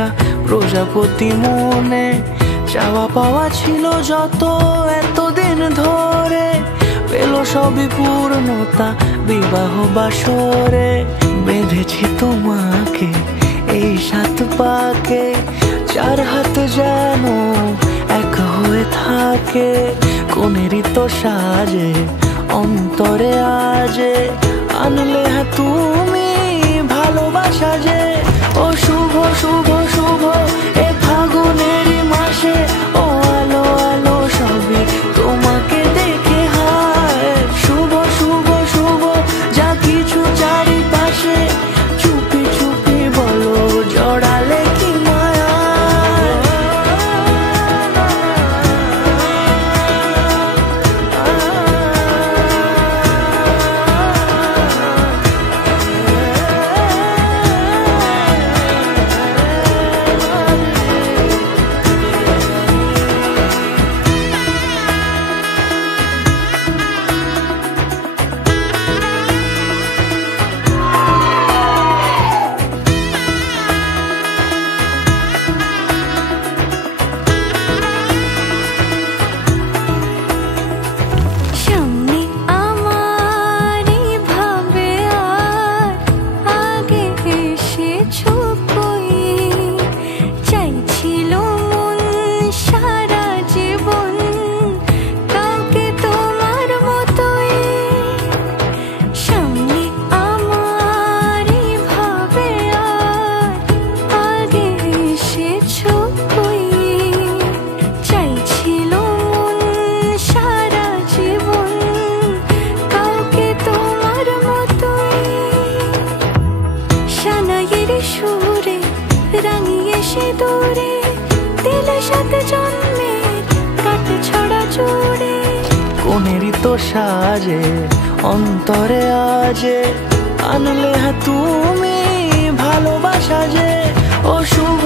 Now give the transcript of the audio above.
একটা প্রজাপতি মনে, চাওয়া পাওয়া ছিল যত এতদিন ধরে, পেল সবই পূর্ণতা বিবাহ বাসরে। বেঁধেছি তোমাকে এই 7 পাকে, 4 হাত যেন এক হয়ে থাকে। কোনেরই তো সাজে অন্তরে আজে, আনলে হ্যাঁ তুমি ভালোবাসা যে। ও শুভ শুভ শুভ এ ফাগুনেরই মাসে, ও আলো আলো সবই তোমাকে দেখে হায়। শুভ শুভ শুভ যা কিছু চারিপাশে, চুপি চুপি বলো জড়ালে কি মায়া। সুরে রাঙিয়ে সে দূরে দিলে 7 জন্মের কাট ছড়া জোড়ে। কোনেরই তো সাজে অন্তরে আজে, আনলে হ্যাঁ তুমি ভালোবাসা যে। ও শুভ